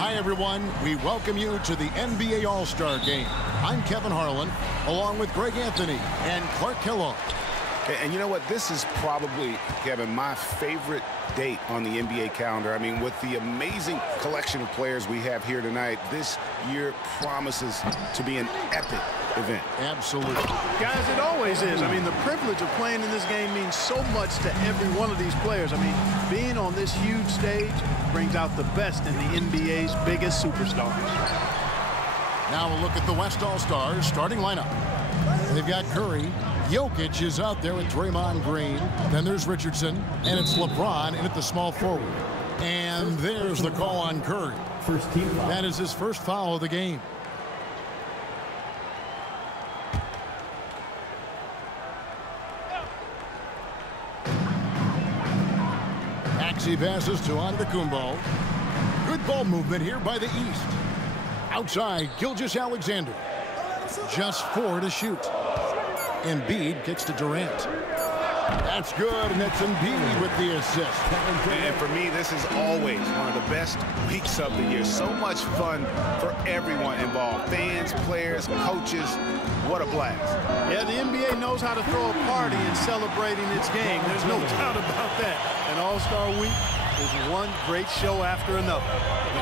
Hi, everyone. We welcome you to the NBA All-Star Game. I'm Kevin Harlan, along with Greg Anthony and Clark Kellogg. And you know what? This is probably, Kevin, my favorite date on the NBA calendar. I mean, with the amazing collection of players we have here tonight, this year promises to be an epic event. Absolutely. Guys, it always is. I mean, the privilege of playing in this game means so much to every one of these players. I mean, being on this huge stage brings out the best in the NBA's biggest superstars. Now we'll look at the West All-Stars starting lineup. They've got Curry. Jokic is out there with Draymond Green. Then there's Richardson, and it's LeBron in at the small forward. And there's the call on Curry. First team foul. That is his first foul of the game. Maxey passes to Antetokounmpo. Good ball movement here by the East. Outside, Gilgeous-Alexander. Just 4 to shoot. Embiid kicks to Durant. That's good, and that's Embiid with the assist. And for me, this is always one of the best weeks of the year. So much fun for everyone involved. Fans, players, coaches. What a blast. Yeah, the NBA knows how to throw a party in celebrating its game. There's no doubt about that. And All-Star Week is one great show after another.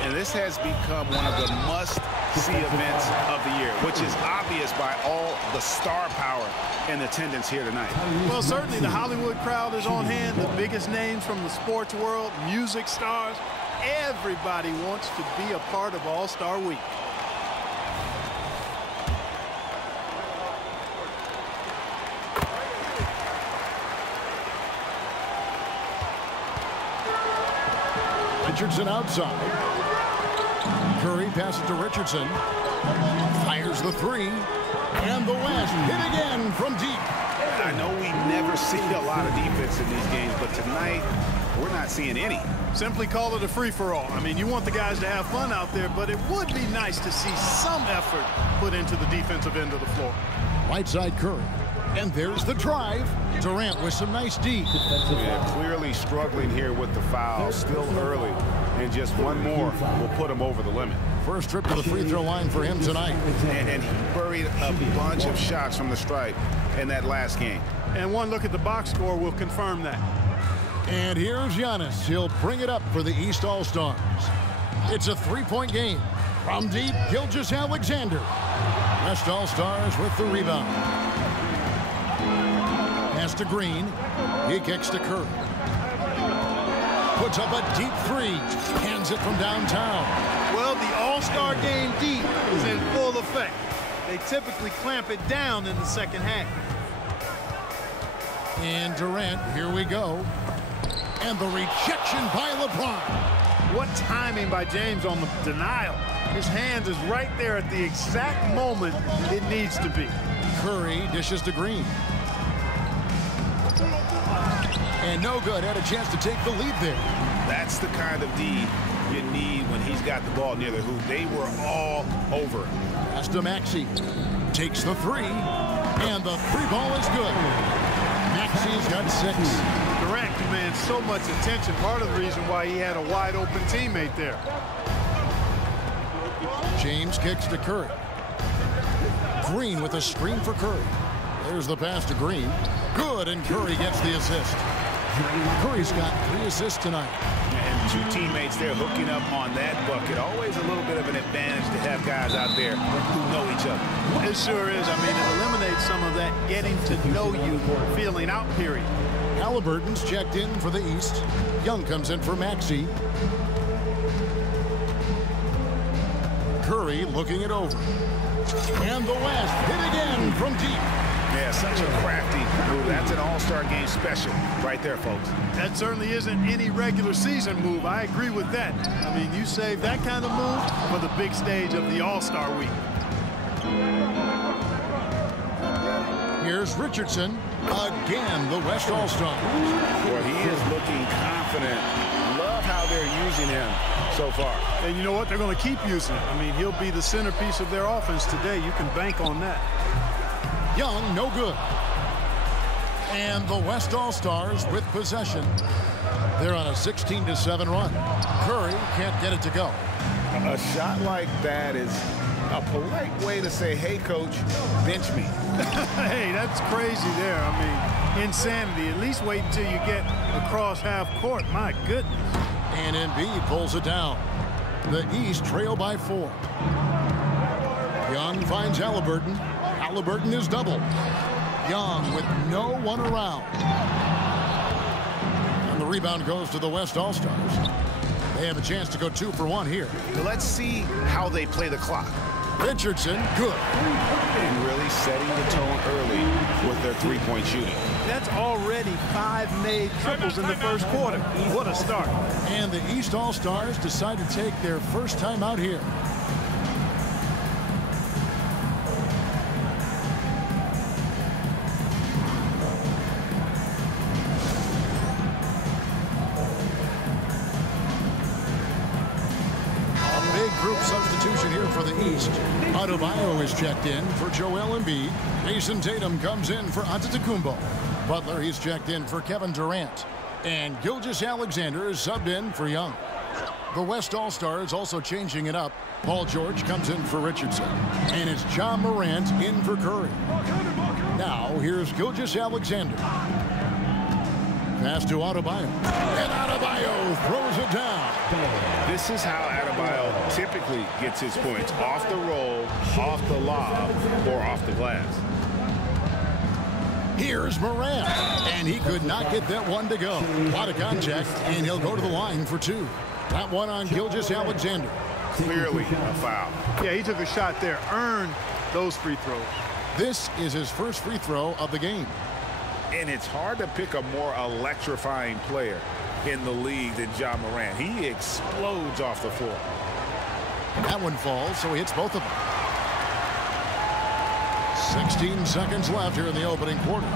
And this has become one of the must-see events of the year, which is obvious by all the star power and attendance here tonight. Well, certainly the Hollywood crowd is on hand. The biggest names from the sports world, music stars. Everybody wants to be a part of All-Star Week. Richardson outside. Curry passes to Richardson. Fires the three. And the West hit again from deep. I know we never see a lot of defense in these games, but tonight we're not seeing any. Simply call it a free-for-all. I mean, you want the guys to have fun out there, but it would be nice to see some effort put into the defensive end of the floor. Right side Curry. And there's the drive. Durant with some nice D. Yeah, clearly struggling here with the foul. Still early. And just one more will put him over the limit. First trip to the free throw line for him tonight. And he buried a bunch of shots from the stripe in that last game. And one look at the box score will confirm that. And here's Giannis. He'll bring it up for the East All-Stars. It's a three-point game. From deep, Gilgeous-Alexander. West All-Stars with the rebound. Pass to Green. He kicks to Curry. Puts up a deep three. Hands it from downtown. Well, the All-Star game deep is in full effect. They typically clamp it down in the second half. And Durant, here we go. And the rejection by LeBron. What timing by James on the denial. His hand is right there at the exact moment it needs to be. Curry dishes to Green. And no good. Had a chance to take the lead there. That's the kind of D you need when he's got the ball near the hoop. They were all over him. Pass to Maxey. Takes the three. And the three ball is good. Maxey's got 6. Durant commands so much attention. Part of the reason why he had a wide open teammate there. James kicks to Curry. Green with a screen for Curry. There's the pass to Green. Good, and Curry gets the assist. Curry's got 3 assists tonight. And 2 teammates there hooking up on that bucket. Always a little bit of an advantage to have guys out there who know each other. It sure is. I mean, it eliminates some of that getting to know you feeling out period. Halliburton's checked in for the East. Young comes in for Maxey. Curry looking it over. And the West hit again from deep. Yeah, such a crafty move. That's an All-Star game special right there, folks. That certainly isn't any regular season move. I agree with that. I mean, you save that kind of move for the big stage of the All-Star Week. Here's Richardson. Again, the West All-Stars. Boy, he is looking confident. Love how they're using him so far. And you know what? They're going to keep using him. I mean, he'll be the centerpiece of their offense today. You can bank on that. Young, no good. And the West All-Stars with possession. They're on a 16-7 run. Curry can't get it to go. A shot like that is a polite way to say, hey, coach, bench me. Hey, that's crazy there. I mean, insanity. At least wait until you get across half court. My goodness. And Embiid pulls it down. The East trail by 4. Young finds Halliburton. Halliburton is doubled. Young with no one around. And the rebound goes to the West All-Stars. They have a chance to go 2 for 1 here. Let's see how they play the clock. Richardson, good. And really setting the tone early with their three-point shooting. That's already 5 made triples in the first quarter. What a start. And the East All-Stars decide to take their first time out here. Group substitution here for the East. Adebayo is checked in for Joel Embiid. Jason Tatum comes in for Antetokounmpo. Butler, he's checked in for Kevin Durant. And Gilgeous-Alexander is subbed in for Young. The West All-Stars also changing it up. Paul George comes in for Richardson. And it's Ja Morant in for Curry. Now, here's Gilgeous-Alexander. Pass to Adebayo. And Adebayo throws it down. This is how Adebayo typically gets his points. Off the roll, off the lob, or off the glass. Here's Morant. And he could not get that one to go. A lot of contact, and he'll go to the line for 2. That one on Gilgeous-Alexander. Clearly a foul. Yeah, he took a shot there. Earned those free throws. This is his first free throw of the game. And it's hard to pick a more electrifying player in the league than Ja Morant. He explodes off the floor. That one falls, so he hits both of them. 16 seconds left here in the opening quarter.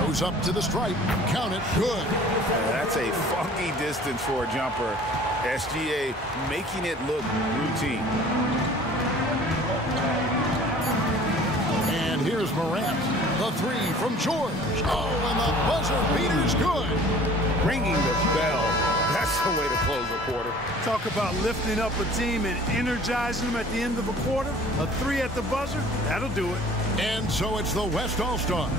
Goes up to the stripe. Count it. Good. That's a funky distance for a jumper. SGA making it look routine. And here's Morant. The 3 from George. Oh, and the buzzer beater's good. Ringing the bell. That's the way to close a quarter. Talk about lifting up a team and energizing them at the end of a quarter. A 3 at the buzzer, that'll do it. And so it's the West All-Stars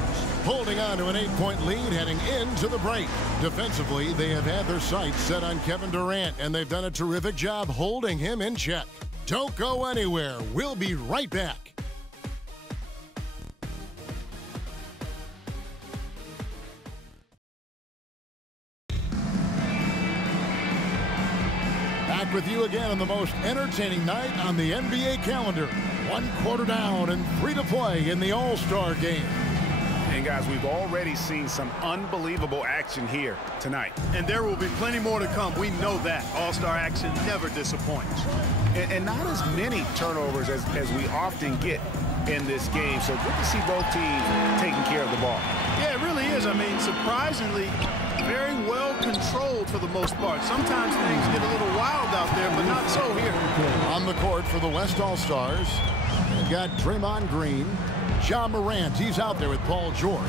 holding on to an 8-point lead heading into the break. Defensively, they have had their sights set on Kevin Durant, and they've done a terrific job holding him in check. Don't go anywhere. We'll be right back. Back with you again on the most entertaining night on the NBA calendar. 1 quarter down and 3 to play in the All-Star game. And guys, we've already seen some unbelievable action here tonight. And there will be plenty more to come. We know that. All-Star action never disappoints. And not as many turnovers as we often get in this game. So good to see both teams taking care of the ball. Yeah, it really is. I mean, surprisingly, very well controlled for the most part. Sometimes things get a little wild out there, but not so here. On the court for the West All-Stars, they've got Draymond Green, Ja Morant. He's out there with Paul George.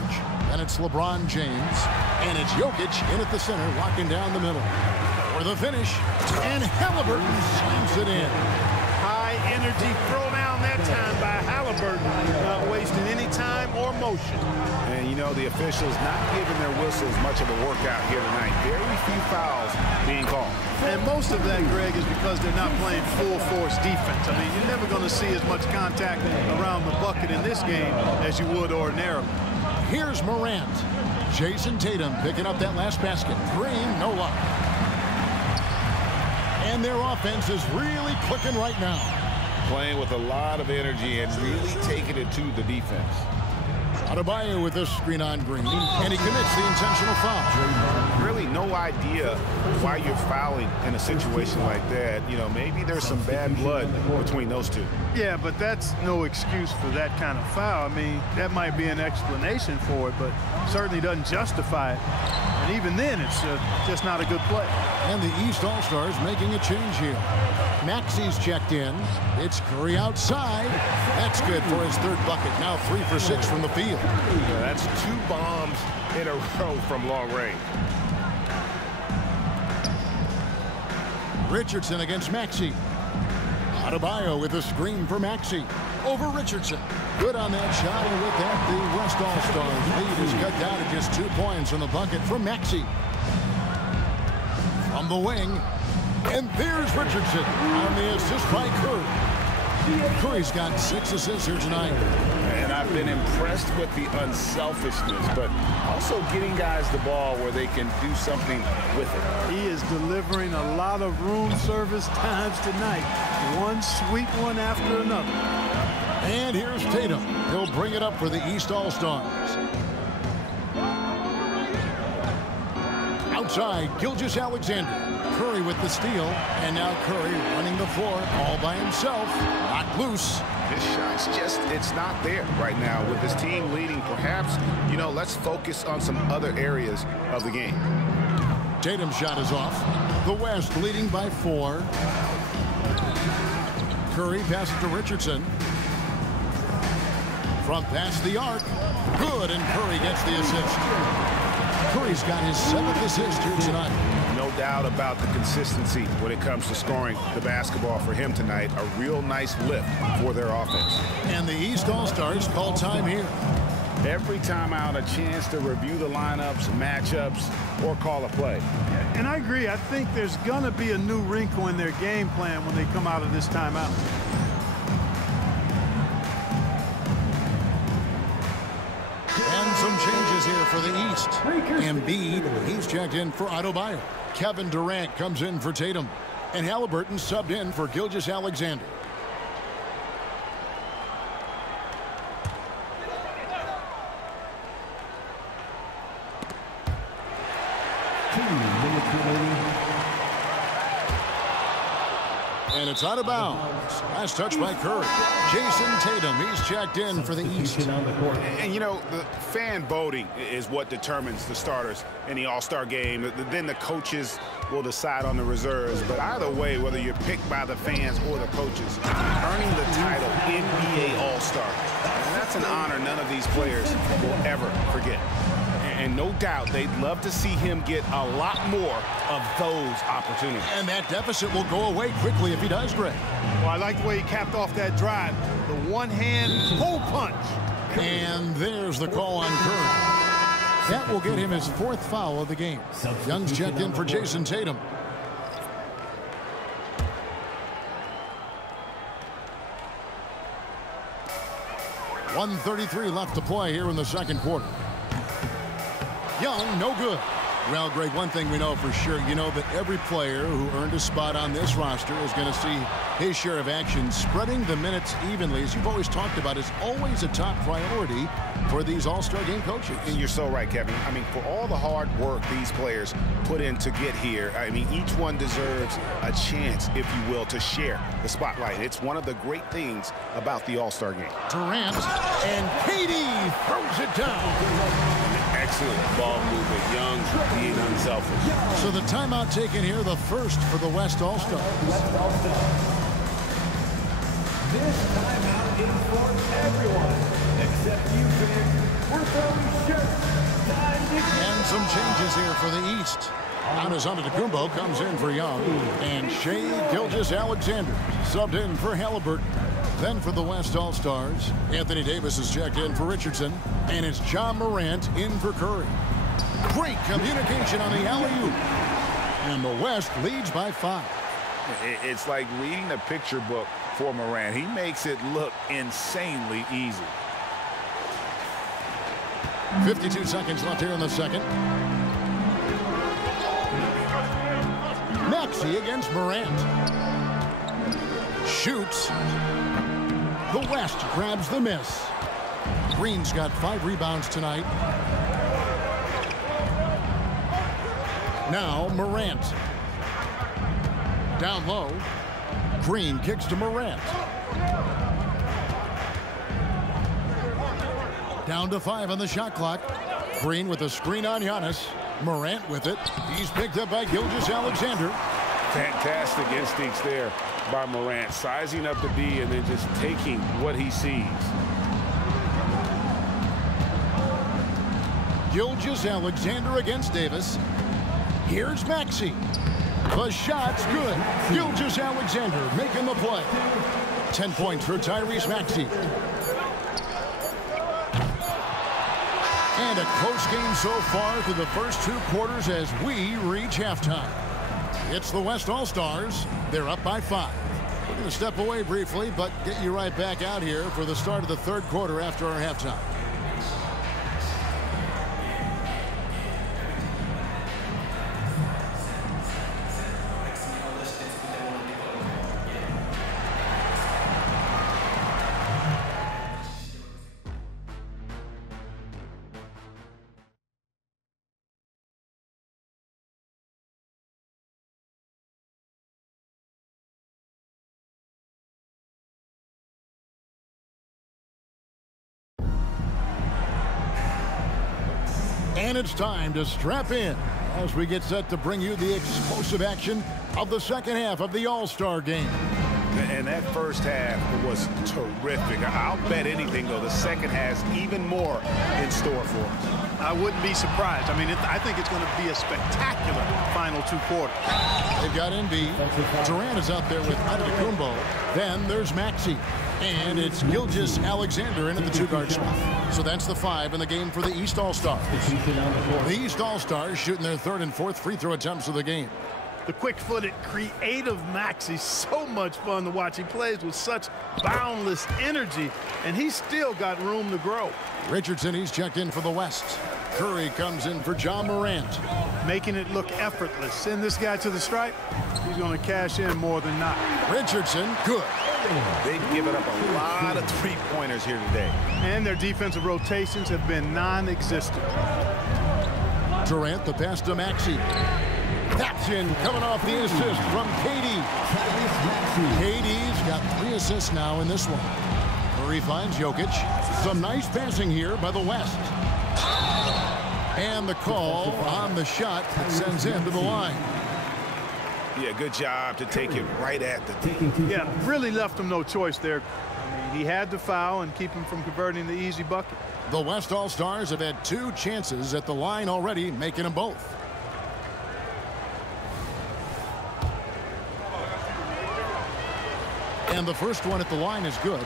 And it's LeBron James. And it's Jokic in at the center, locking down the middle. For the finish, and Halliburton slams it in. High energy throwdown that time by Halliburton. Not wasting any time or motion. And, you know, the officials not giving their whistles much of a workout here tonight. Very few fouls being called. And most of that, Greg, is because they're not playing full-force defense. I mean, you're never going to see as much contact around the bucket in this game as you would ordinarily. Here's Morant. Jason Tatum picking up that last basket. Green, no luck. And their offense is really clicking right now. Playing with a lot of energy and really taking it to the defense. Adebayo with this screen on Green, and he commits the intentional foul. Really no idea why you're fouling in a situation like that. You know, maybe there's some bad blood between those two. Yeah, but that's no excuse for that kind of foul. I mean, that might be an explanation for it, but certainly doesn't justify it. And even then, it's just not a good play. And the East All-Stars making a change here. Maxi's checked in. It's Curry outside. That's good for his 3rd bucket. Now 3 for 6 from the field. Yeah, that's 2 bombs in a row from long range. Richardson against Maxey. Adebayo with a screen for Maxey. Over Richardson. Good on that shot, and with that, the West All-Stars lead is cut down to just 2 points in the bucket from Maxey. From the wing, and there's Richardson on the assist by Curry. Curry's got 6 assists here tonight. And I've been impressed with the unselfishness, but also getting guys the ball where they can do something with it. He is delivering a lot of room service times tonight. One sweet one after another. And here's Tatum. He'll bring it up for the East All-Stars. Outside, Gilgeous-Alexander. Curry with the steal, and now Curry running the floor all by himself. Not loose. His shot's just, it's not there right now. With his team leading, perhaps, you know, let's focus on some other areas of the game. Tatum's shot is off. The West leading by 4. Curry passes to Richardson. From past the arc. Good, and Curry gets the assist. Curry's got his 7th assist here tonight. No doubt about the consistency when it comes to scoring the basketball for him tonight. A real nice lift for their offense. And the East All-Stars call time here. Every time out, a chance to review the lineups, matchups, or call a play. And I agree. I think there's going to be a new wrinkle in their game plan when they come out of this timeout. And some changes here for the East. Embiid, he's checked in for Adebayo. Kevin Durant comes in for Tatum. And Halliburton subbed in for Gilgeous-Alexander. And it's out of bounds. Last touch by Curry. Jason Tatum, he's checked in for the East. And, you know, the fan voting is what determines the starters in the All-Star game. Then the coaches will decide on the reserves. But either way, whether you're picked by the fans or the coaches, earning the title NBA All-Star, and that's an honor none of these players will ever forget. And no doubt they'd love to see him get a lot more of those opportunities. And that deficit will go away quickly if he does, Greg. Well, I like the way he capped off that drive. The one-hand hole punch. And there's the call on Curry. That will get him his 4th foul of the game. Young's checked in for Jason Tatum. .133 left to play here in the second quarter. Young, no good. Well, Greg, one thing we know for sure, you know that every player who earned a spot on this roster is going to see his share of action. Spreading the minutes evenly, as you've always talked about, is always a top priority for these All-Star game coaches. And you're so right, Kevin. I mean, for all the hard work these players put in to get here, I mean, each one deserves a chance, if you will, to share the spotlight. It's one of the great things about the All-Star game. Durant, and KD throws it down. Excellent ball movement. Young being unselfish. So the timeout taken here, the first for the West All-Stars. This timeout is for everyone, except you fans. We're throwing shirts. Time to And some changes here for the East. Giannis Antetokounmpo comes in for Young. And Shai Gilgeous-Alexander subbed in for Halliburton. Then for the West All-Stars, Anthony Davis is checked in for Richardson. And it's Ja Morant in for Curry. Great communication on the alley-oop. And the West leads by 5. It's like reading a picture book for Morant. He makes it look insanely easy. 52 seconds left here in the second. Maxey against Morant. Shoots. The West grabs the miss. Green's got 5 rebounds tonight. Now Morant. Down low. Green kicks to Morant. Down to 5 on the shot clock. Green with a screen on Giannis. Morant with it. He's picked up by Gilgeous-Alexander. Fantastic instincts there by Morant, sizing up the D and then just taking what he sees. Gilgeous-Alexander against Davis. Here's Maxey. The shot's good. Gilgeous-Alexander making the play. 10 points for Tyrese Maxey. And a close game so far through the first 2 quarters as we reach halftime. It's the West All-Stars. They're up by 5. We're going to step away briefly, but get you right back out here for the start of the 3rd quarter after our halftime. And it's time to strap in as we get set to bring you the explosive action of the second half of the All-Star game. And that first half was terrific. I'll bet anything, though, the second has even more in store for us. I wouldn't be surprised. I mean, I think it's going to be a spectacular final 2 quarters. They've got Embiid. Durant is out there with Antetokounmpo. Then there's Maxey. And it's Gilgeous-Alexander in at the 2-guard spot. So that's the 5 in the game for the East All-Stars. The East All-Stars shooting their 3rd and 4th free throw attempts of the game. The quick-footed, creative Maxey, so much fun to watch. He plays with such boundless energy, and he's still got room to grow. Richardson, he's checked in for the West. Curry comes in for John Morant. Making it look effortless. Send this guy to the stripe. He's going to cash in more than not. Richardson, good. They've given up a lot of 3-pointers here today. And their defensive rotations have been non-existent. Durant, the pass to Maxey. That's in, coming off the assist from KD. KD's got 3 assists now in this one. Murray finds Jokic. Some nice passing here by the West. And the call on the shot that sends him to the line. Yeah, good job to take it right at the tee. Yeah, really left him no choice there. I mean, he had to foul and keep him from converting the easy bucket. The West All-Stars have had 2 chances at the line already, making them both. And the first one at the line is good.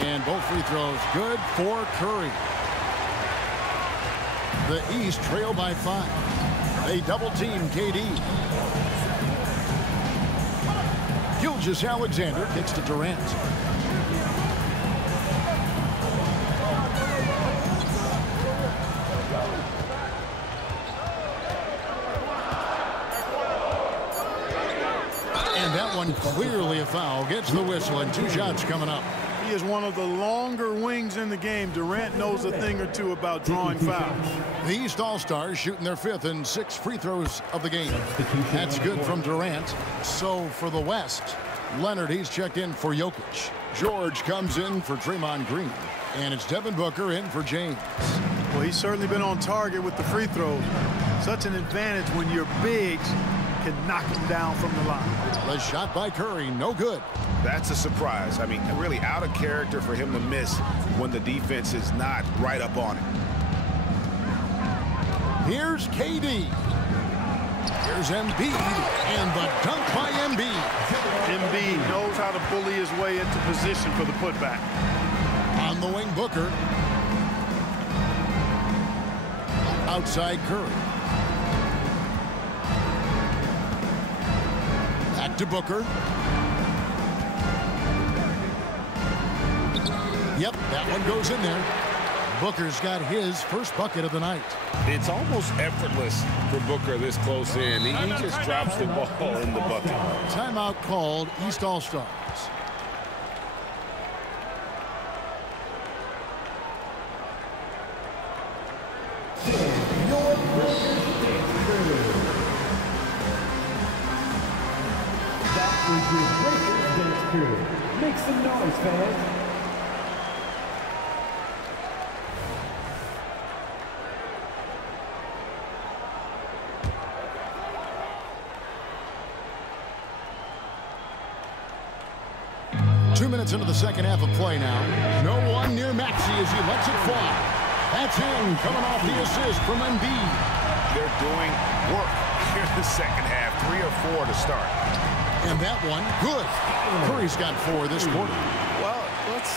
And both free throws good for Curry. The East trail by 5. They double team KD. Gilgeous-Alexander kicks to Durant. And that one clearly a foul. Gets the whistle and 2 shots coming up. He is one of the longer wings in the game. Durant knows a thing or two about drawing fouls. The East All-Stars shooting their 5th and 6th free throws of the game. That's good from Durant. So for the West, Leonard, he's checked in for Jokic. George comes in for Draymond Green. And it's Devin Booker in for James. Well, he's certainly been on target with the free throws. Such an advantage when your bigs can knock him down from the line. The shot by Curry, no good. That's a surprise. I mean, really out of character for him to miss when the defense is not right up on it. Here's KD. Here's Embiid, and the dunk by Embiid. Embiid knows how to bully his way into position for the putback. On the wing, Booker. Outside Curry. Back to Booker. Yep, that one goes in there. Booker's got his first bucket of the night. It's almost effortless for Booker this close in. He just drops the ball in the bucket. Timeout called, East All-Stars. That is your Breakers Dance Crew. Make some noise, fans. minutes into the second half of play now. No one near Maxey as he lets it fly. That's him coming off the assist from Embiid. They're doing work here in the second half. 3 or 4 to start. And that one, good. Curry's got 4 this quarter. Well, let's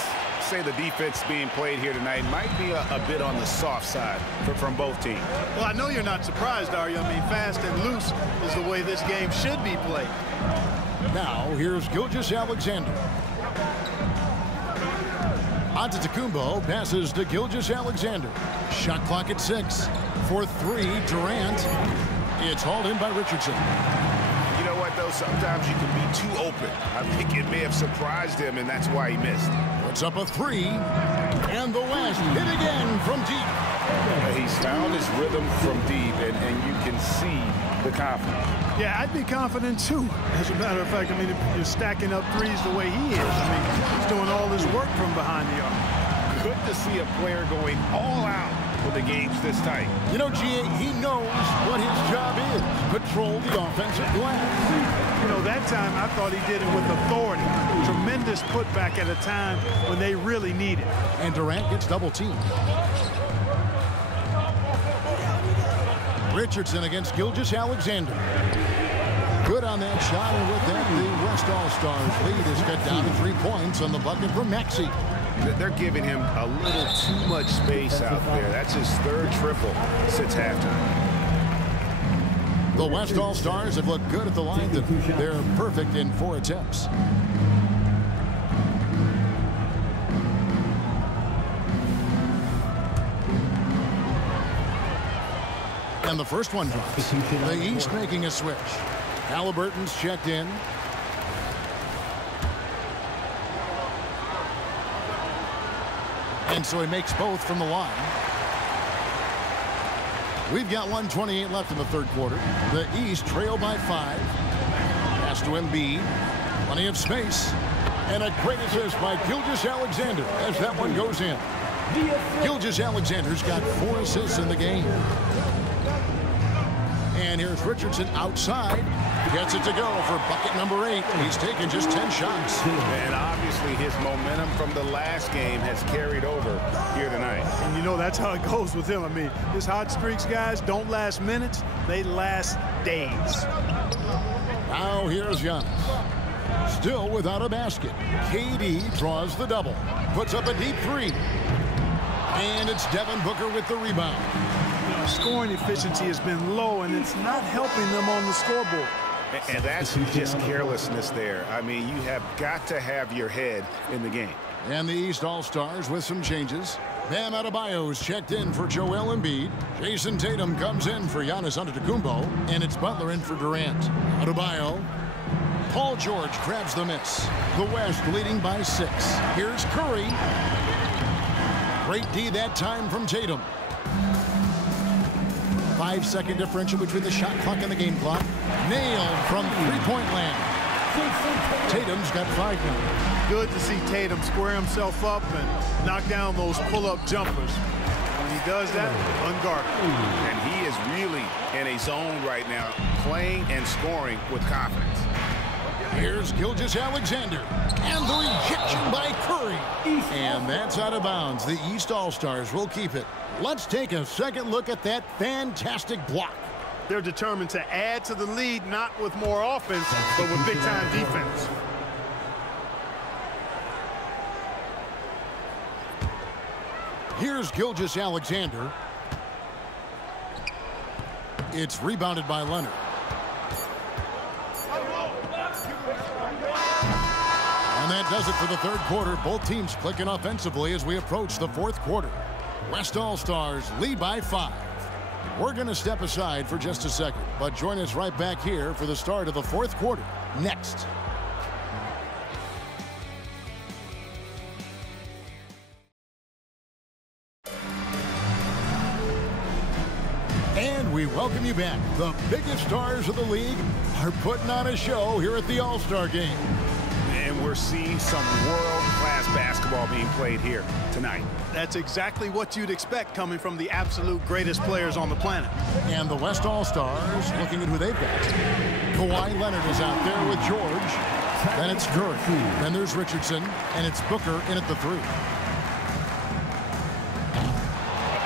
say the defense being played here tonight might be a bit on the soft side from both teams. Well, I know you're not surprised, are you? I mean, fast and loose is the way this game should be played. Now, here's Gilgeous-Alexander. Antetokounmpo passes to Gilgeous-Alexander. Shot clock at 6. For 3, Durant. It's hauled in by Richardson. You know what, though? Sometimes you can be too open. I think it may have surprised him, and that's why he missed. Puts up a 3. And the West hit again from deep. He's found his rhythm from deep, and you can see the confidence. Yeah, I'd be confident, too. As a matter of fact, I mean, if you're stacking up threes the way he is. I mean, he's doing all his work from behind the arc. Good to see a player going all out when the game's this tight. You know, G.A., he knows what his job is. Control the offensive glass. You know, that time I thought he did it with authority. Tremendous putback at a time when they really need it. And Durant gets double-teamed. Richardson against Gilgeous-Alexander. Good on that shot, and with that, the West All-Stars lead is cut down to 3 points on the bucket from Maxey. They're giving him a little too much space out there. That's his 3rd triple since halftime. The West All-Stars have looked good at the line. They're perfect in 4 attempts. And the first one drops. The East making a switch. Halliburton's checked in. And so he makes both from the line. We've got 1:28 left in the 3rd quarter. The East trail by 5. Pass to Embiid. Plenty of space. And a great assist by Gilgeous-Alexander as that one goes in. Gilgeous-Alexander's got 4 assists in the game. And here's Richardson outside. Gets it to go for bucket number 8. He's taken just 10 shots. And obviously his momentum from the last game has carried over here tonight. And you know that's how it goes with him. I mean, his hot streaks, guys, don't last minutes. They last days. Now here's Giannis. Still without a basket. KD draws the double. Puts up a deep 3. And it's Devin Booker with the rebound. Scoring efficiency has been low, and it's not helping them on the scoreboard. And that's just carelessness there. I mean, you have got to have your head in the game. And the East All-Stars with some changes. Bam Adebayo's checked in for Joel Embiid. Jason Tatum comes in for Giannis Antetokounmpo. And it's Butler in for Durant. Adebayo. Paul George grabs the miss. The West leading by 6. Here's Curry. Great D that time from Tatum. 5-second differential between the shot clock and the game clock. Nailed from 3-point land. Tatum's got 5 now. Good to see Tatum square himself up and knock down those pull-up jumpers. When he does that, unguarded. And he is really in a zone right now, playing and scoring with confidence. Here's Gilgeous-Alexander. And the rejection by Curry. And that's out of bounds. The East All-Stars will keep it. Let's take a second look at that fantastic block. They're determined to add to the lead, not with more offense, but with big-time defense. Here's Gilgeous-Alexander. It's rebounded by Leonard. And that does it for the 3rd quarter. Both teams clicking offensively as we approach the 4th quarter. West All-Stars lead by 5. We're going to step aside for just a second, but join us right back here for the start of the 4th quarter next. And we welcome you back. The biggest stars of the league are putting on a show here at the All-Star Game. And we're seeing some world-class basketball being played here tonight. That's exactly what you'd expect coming from the absolute greatest players on the planet. And the West All-Stars looking at who they've got. Kawhi Leonard is out there with George. Then it's Curry. Then there's Richardson. And it's Booker in at the 3.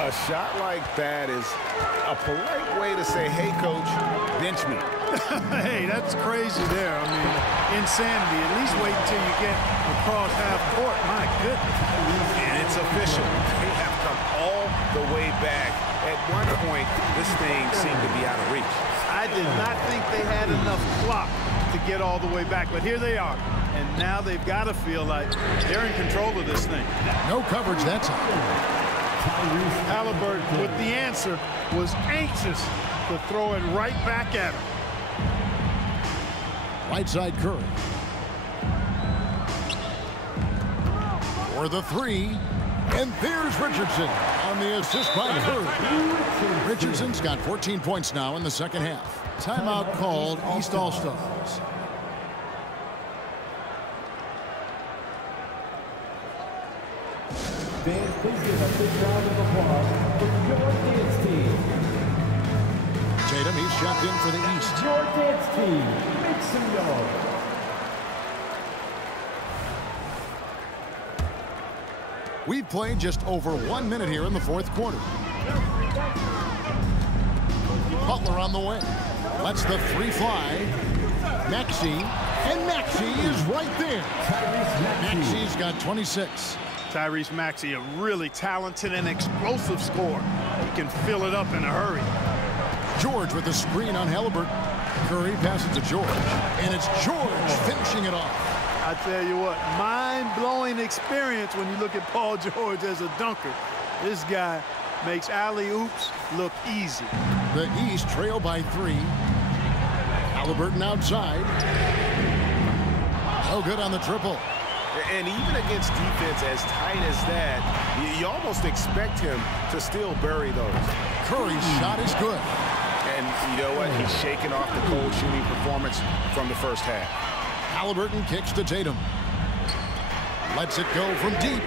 A shot like that is a polite way to say, hey, coach, bench me. Hey, that's crazy there. I mean, insanity. At least wait until you get across half court. My goodness. And it's official. They have come all the way back. At one point, this thing seemed to be out of reach. I did not think they had enough clock to get all the way back, but here they are. And now they've got to feel like they're in control of this thing. No coverage that time. Halliburton, with the answer, was anxious to throw it right back at him. Right side Curry. For the 3. And there's Richardson on the assist by Curry. Richardson's got 14 points now in the second half. Timeout called East All-Stars. Fans, please give a big round of applause for your dance team. Tatum, he's checked in for the East. Your dance team, make some noise. We've played just over 1 minute here in the fourth quarter. Butler on the wing. Lets the 3 fly. Maxey. And Maxey is right there. Maxey's got 26. Tyrese Maxey, a really talented and explosive scorer. He can fill it up in a hurry. George with the screen on Halliburton. Curry passes to George. And it's George finishing it off. I tell you what, mind-blowing experience when you look at Paul George as a dunker. This guy makes alley-oops look easy. The East trail by 3. Halliburton outside. No good on the triple. And even against defense as tight as that, you almost expect him to still bury those. Curry's shot is good. And you know what? He's shaking off the cold shooting performance from the first half. Halliburton kicks to Tatum. Lets it go from deep.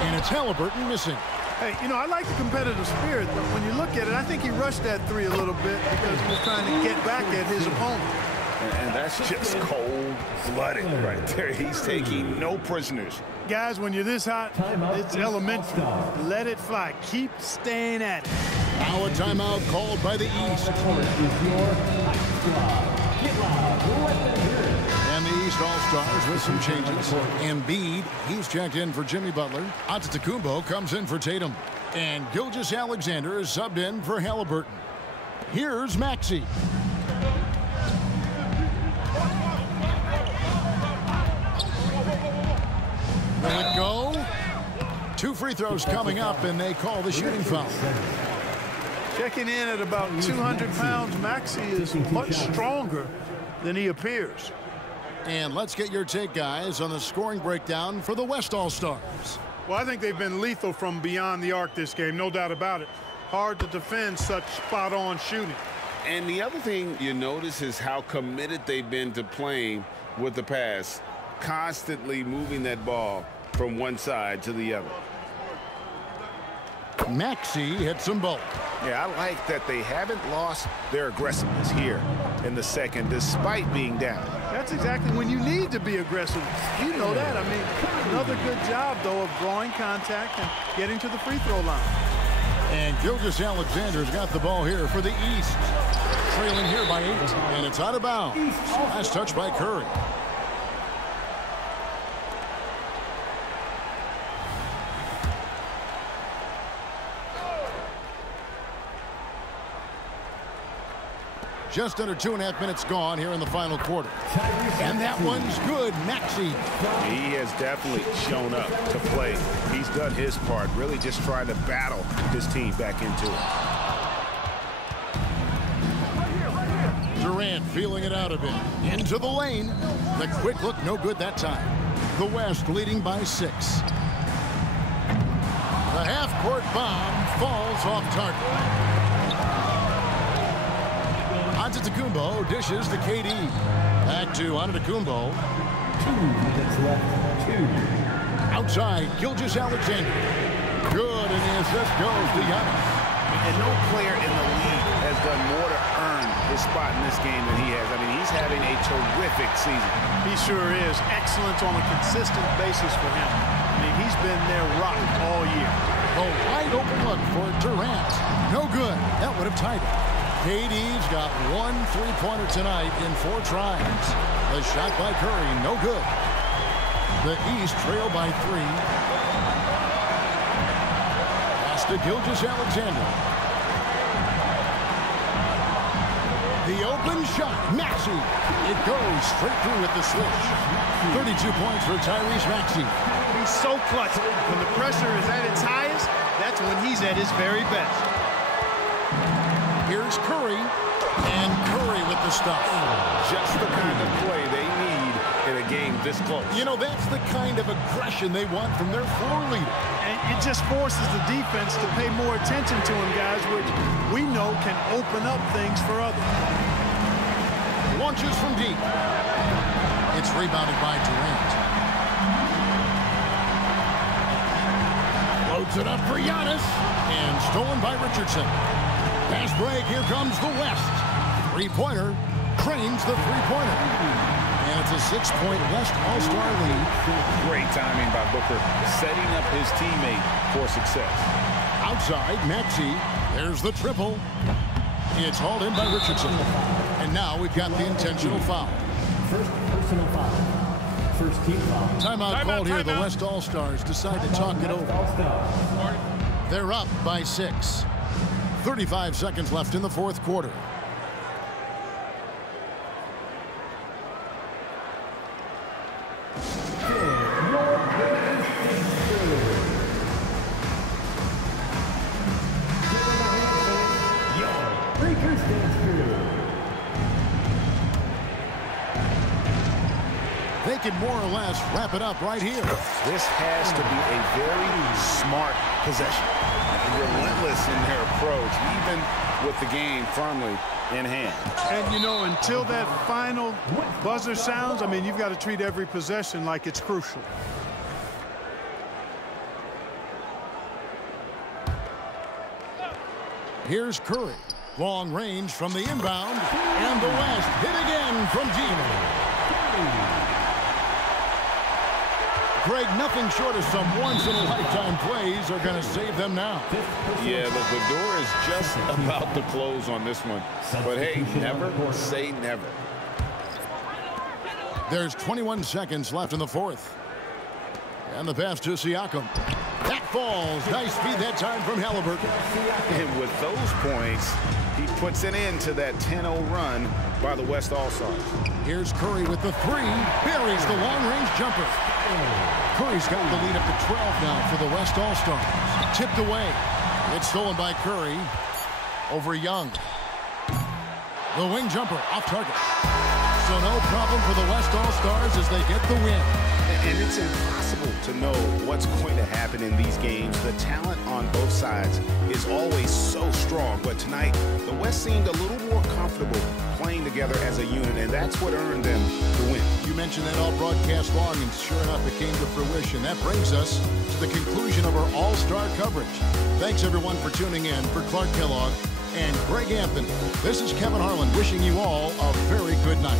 And it's Halliburton missing. Hey, you know, I like the competitive spirit, but when you look at it, I think he rushed that 3 a little bit because he was trying to get back at his opponent. And that's just cold-blooded right there. He's taking no prisoners. Guys, when you're this hot, it's elementary. Let it fly. Keep staying at it. Now a timeout called by the East. And the East All-Stars with some changes. Embiid, he's checked in for Jimmy Butler. Antetokounmpo comes in for Tatum. And Gilgeous-Alexander is subbed in for Halliburton. Here's Maxey. Will it go? 2 free throws coming up, and they call the shooting foul. Checking in at about 200 pounds, Maxey is much stronger than he appears. And let's get your take, guys, on the scoring breakdown for the West All-Stars. Well, I think they've been lethal from beyond the arc this game, no doubt about it. Hard to defend such spot-on shooting. And the other thing you notice is how committed they've been to playing with the pass, constantly moving that ball from one side to the other. Maxey hits them both. Yeah, I like that they haven't lost their aggressiveness here in the second, despite being down. That's exactly when you need to be aggressive. You know that. I mean, another good job, though, of drawing contact and getting to the free throw line. And Gilgeous-Alexander's got the ball here for the East. Trailing here by 8, and it's out of bounds. Last touch by Curry. Just under 2.5 minutes gone here in the final quarter. And that one's good. Maxey. He has definitely shown up to play. He's done his part, really just trying to battle his team back into it. Durant feeling it out a bit. Into the lane. The quick look, no good that time. The West leading by 6. The half-court bomb falls off target. Antetokounmpo dishes to KD. Back to Antetokounmpo. 2 minutes left. 2. Outside, Gilgeous-Alexander. Good, and the assist goes to Giannis. And no player in the league has done more to earn his spot in this game than he has. I mean, he's having a terrific season. He sure is. Excellence on a consistent basis for him. I mean, he's been their rock all year. A wide open look for Durant. No good. That would have tied it. KD's got 1 3-pointer tonight in 4 tries. The shot by Curry, no good. The East trail by 3. Pass to Gilgeous-Alexander. The open shot, Maxey. It goes straight through with the switch. 32 points for Tyrese Maxey. He's so clutch. When the pressure is at its highest, that's when he's at his very best. Here's Curry, and Curry with the stuff. Just the kind of play they need in a game this close. You know, that's the kind of aggression they want from their floor leader. And it just forces the defense to pay more attention to him, guys, which we know can open up things for others. Launches from deep. It's rebounded by Durant. Loads it up for Giannis. And stolen by Richardson. Fast break. Here comes the West. Three-pointer. Cranes the three-pointer. And it's a 6-point West All-Star lead. Great timing by Booker, setting up his teammate for success. Outside, Maxey. There's the triple. It's hauled in by Richardson. And now we've got the intentional foul. First personal foul. First team foul. Timeout called here. The West All-Stars decide to talk it over. They're up by 6. 35 seconds left in the fourth quarter. They can more or less wrap it up right here. This has to be a very smart possession. Relentless in their approach, even with the game firmly in hand. And, you know, until that final buzzer sounds, I mean, you've got to treat every possession like it's crucial. Here's Curry. Long range from the inbound. And the West hit again from deep. Greg, nothing short of some once-in-a-lifetime plays are going to save them now. Yeah, the door is just about to close on this one. But, hey, never say never. There's 21 seconds left in the fourth. And the pass to Siakam. That falls. Nice feed that time from Halliburton. And with those points, he puts an end to that 10-0 run by the West All-Stars. Here's Curry with the 3. Buries the long-range jumper. Curry's got the lead up to 12 now for the West All-Stars. Tipped away. It's stolen by Curry over Young. The wing jumper off target. So no problem for the West All-Stars as they get the win. And it's impossible to know what's going to happen in these games. The talent on both sides is always so strong. But tonight, the West seemed a little more comfortable playing together as a unit, and that's what earned them the win. You mentioned that all broadcast long, and sure enough, it came to fruition. That brings us to the conclusion of our All-Star coverage. Thanks, everyone, for tuning in. For Clark Kellogg and Greg Anthony, this is Kevin Harlan wishing you all a very good night.